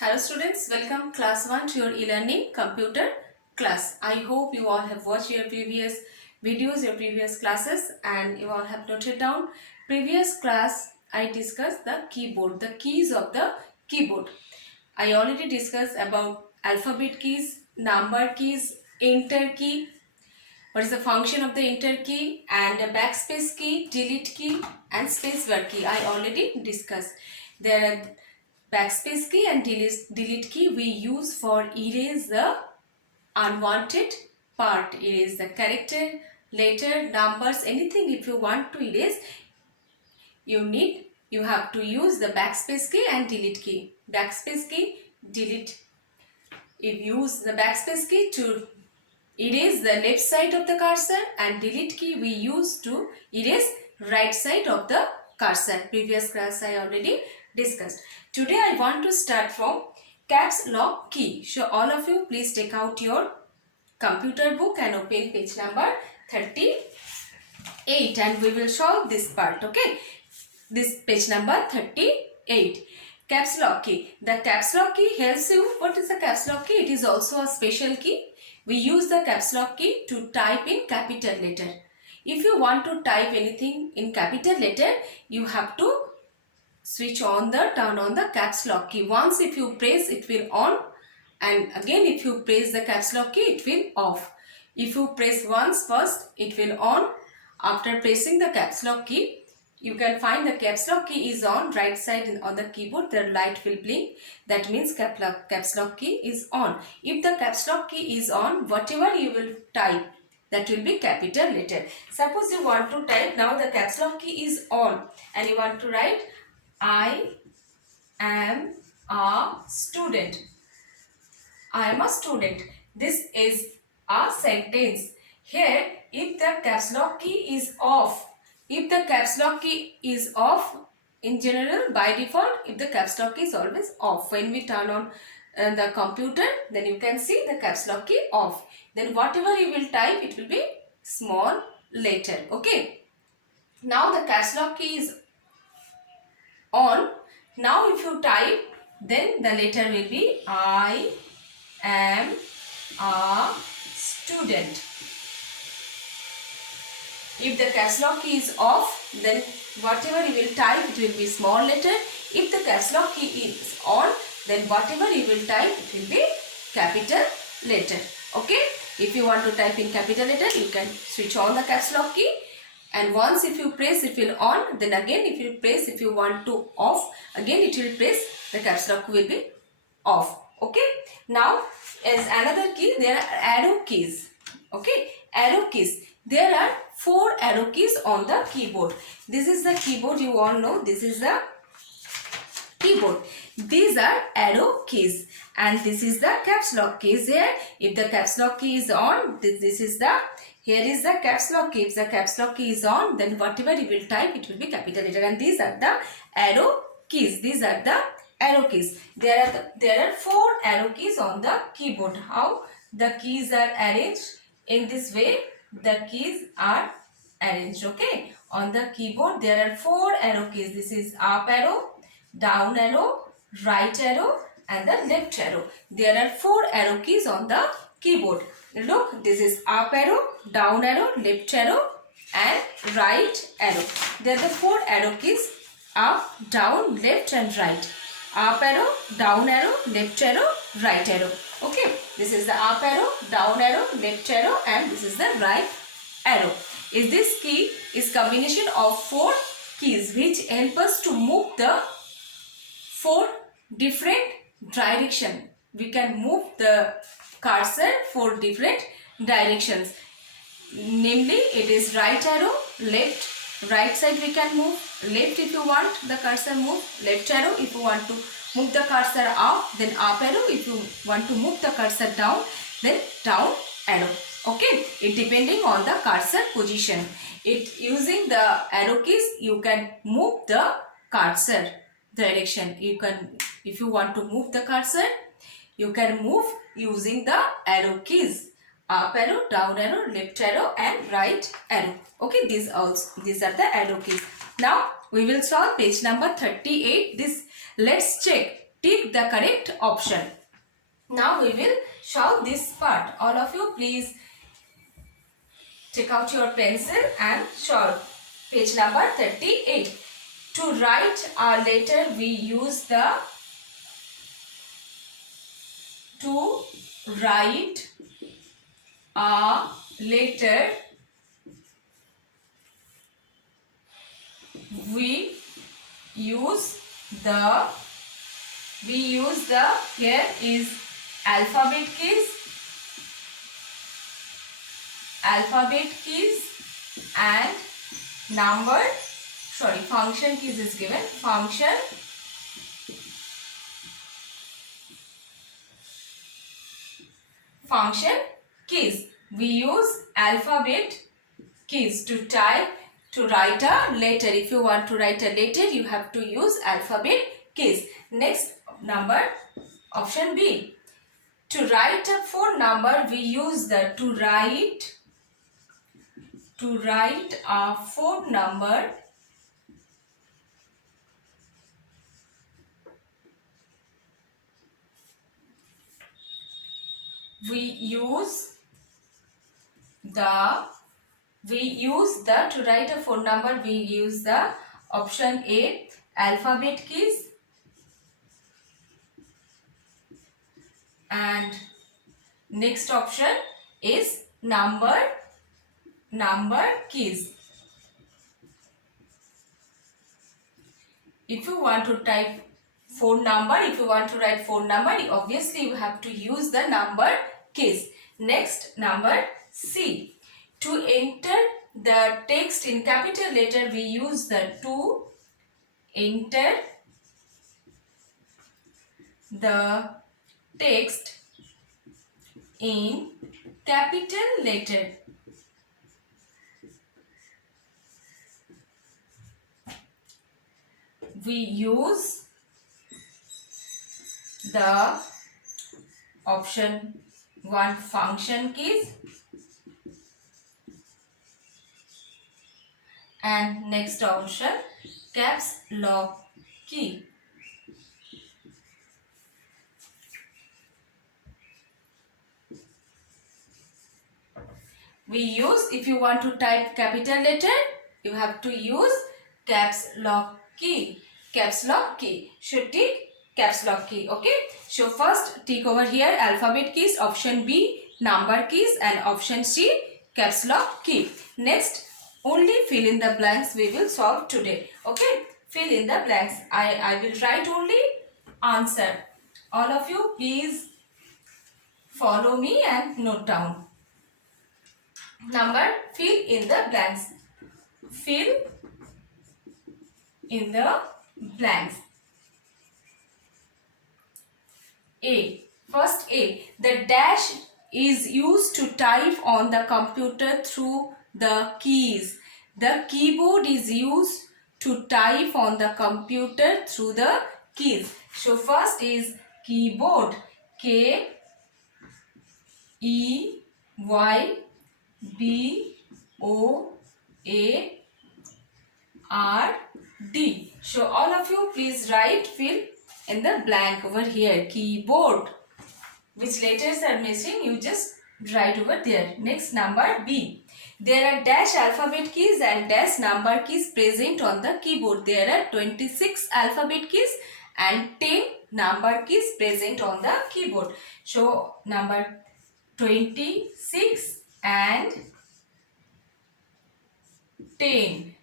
Hello students, welcome class 1 to your e-learning computer class. I hope you all have watched your previous videos, your previous classes, and you all have noted down. Previous class I discussed the keyboard, the keys of the keyboard. I already discussed about alphabet keys, number keys, enter key, what is the function of the enter key, and the backspace key, delete key, and spacebar key. I already discussed. There are backspace key and delete key we use for erase the unwanted part, erase the character, letter, numbers, anything. If you want to erase, you have to use the backspace key and delete key. Backspace key, delete. If you use the backspace key to erase the left side of the cursor, and delete key we use to erase right side of the cursor. Previous class I already discussed. Today I want to start from caps lock key. So all of you please take out your computer book and open page number 38 and we will solve this part. Okay, this page number 38. Caps lock key. The caps lock key helps you. What is the caps lock key? It is also a special key. We use the caps lock key to type in capital letter. If you want to type anything in capital letter, you have to turn on the caps lock key. Once if you press, it will on, and again if you press the caps lock key, it will off. If you press once first, it will on. After pressing the caps lock key, you can find the caps lock key is on right side on the keyboard. The light will blink. That means caps lock key is on. If the caps lock key is on, whatever you will type, that will be capital letter. Suppose you want to type, now the caps lock key is on and you want to write I am a student. I am a student. This is a sentence. Here, if the caps lock key is off, in general, by default, if the caps lock key is always off. When we turn on the computer, then you can see the caps lock key off. Then whatever you will type, it will be small letter. Okay. Now the caps lock key is on. Now if you type, then the letter will be I am a student. If the caps lock key is off, then whatever you will type, it will be small letter. If the caps lock key is on, then whatever you will type, it will be capital letter. Okay. If you want to type in capital letter, you can switch on the caps lock key. And once if you press, it will on. Then again if you press, if you want to off, again it will press, the caps lock will be off. Okay. Now as another key, there are arrow keys. Okay. Arrow keys. There are 4 arrow keys on the keyboard. This is the keyboard, you all know. This is the keyboard. These are arrow keys, and this is the caps lock keys here. If the caps lock key is on, this is the, here is the caps lock key. If the caps lock key is on, then whatever you will type, it will be capital letter. And these are the arrow keys. These are the arrow keys. There are 4 arrow keys on the keyboard. How the keys are arranged? In this way, the keys are arranged. Okay. On the keyboard, there are 4 arrow keys. This is up arrow, down arrow, right arrow, and the left arrow. There are 4 arrow keys on the keyboard. Look, this is up arrow, down arrow, left arrow, and right arrow. There are the 4 arrow keys: up, down, left, and right. Up arrow, down arrow, left arrow, right arrow. Okay, this is the up arrow, down arrow, left arrow, and this is the right arrow. This key is combination of 4 keys which help us to move the 4 different direction. We can move the cursor 4 different directions. Namely, it is right arrow, left, right side we can move, left if you want the cursor move, left arrow if you want to move the cursor up, then up arrow if you want to move the cursor down, then down arrow. Okay, it depending on the cursor position. It using the arrow keys, you can move the cursor direction. You can, if you want to move the cursor, you can move using the arrow keys: up arrow, down arrow, left arrow, and right arrow. Okay, these are the arrow keys. Now we will solve page number 38. Let's check tick the correct option. Now we will solve this part. All of you please take out your pencil and solve. Page number 38. To write a letter we use the here is alphabet keys and function keys is given. Function keys. We use alphabet keys to write a letter. If you want to write a letter, you have to use alphabet keys. Next number, option B. To write a phone number, we use the to write a phone number, we use the to write a phone number, we use the option A, alphabet keys, and next option is number keys. If you want to type phone number, if you want to write phone number, obviously you have to use the number keys. Next, number C. To enter the text in capital letter, we use the to enter the text in capital letter. We use the option 1, function keys, and next option, caps lock key. We use, if you want to type capital letter, you have to use caps lock key. Caps lock key. Should tick caps lock key. Okay. So first tick over here alphabet keys, option B number keys, and option C caps lock key. Next, only fill in the blanks we will solve today. Okay. Fill in the blanks. I will write only answer. All of you please follow me and note down. Number, fill in the blanks. Fill in the blanks. A. First A. The dash is used to type on the computer through the keys. The keyboard is used to type on the computer through the keys. So first is keyboard. K-E-Y-B-O-A-R-D. So all of you please write, fill in the blank over here. Keyboard. Which letters are missing, you just write over there. Next, number B. There are dash alphabet keys and dash number keys present on the keyboard. There are 26 alphabet keys and 10 number keys present on the keyboard. So number 26 and 10.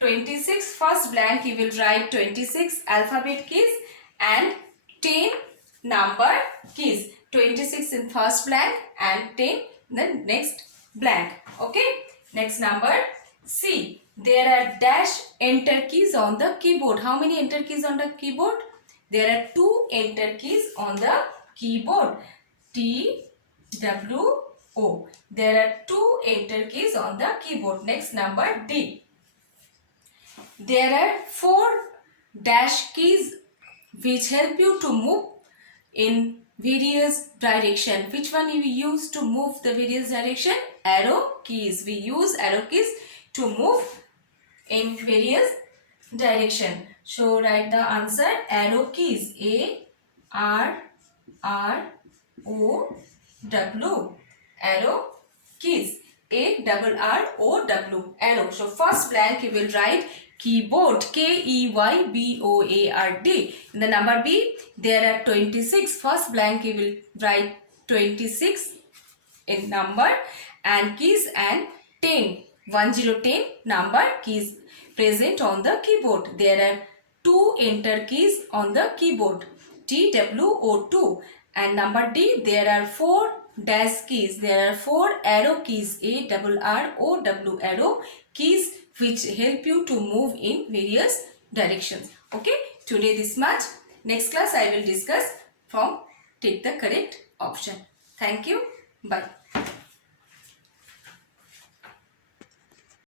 26, first blank you will write 26 alphabet keys and 10 number keys. 26 in first blank and 10 in the next blank. Okay. Next, number C. There are dash enter keys on the keyboard. How many enter keys on the keyboard? There are 2 enter keys on the keyboard. T, W, O. There are 2 enter keys on the keyboard. Next, number D. There are 4 dash keys which help you to move in various direction. Which one you use to move the various direction? Arrow keys. We use arrow keys to move in various direction. So write the answer, arrow keys. A, R O W, arrow keys. ARROW, arrow. So first blank you will write keyboard, KEYBOARD. In the number B there are 26. First blank you will write 26 in number and keys, and 10, 1010 number keys present on the keyboard. There are 2 enter keys on the keyboard, TWO2. And number D, there are 4 dash keys. There are 4 arrow keys, ARROW, arrow keys, which help you to move in various directions. Okay, today this much. Next class I will discuss from take the correct option. Thank you. Bye.